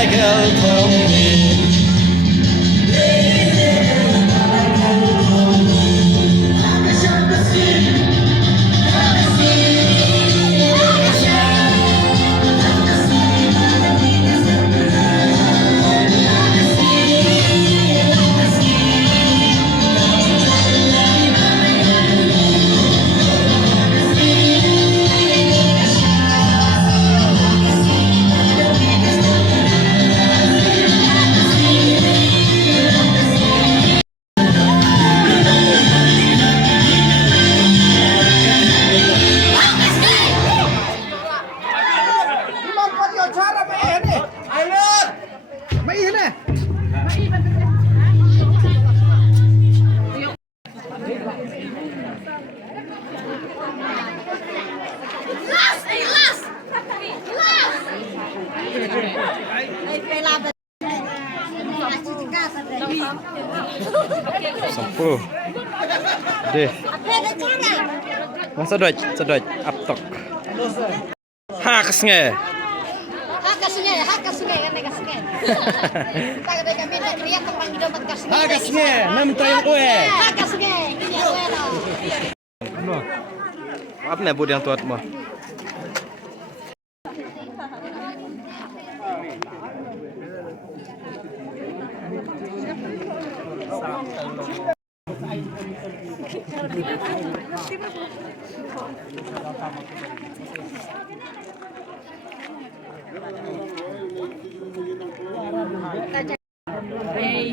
Michael Thongni. Sepuluh deh. Masa sedot aptok. Hakasnya. Hakasnya kan hakasnya. Tak ada kami nak kriak kembang hidup hakasnya. Hakasnya, nam tayang kue. Hakasnya, ini kue loh. Maaf nih bud yang tuat mah. Hey,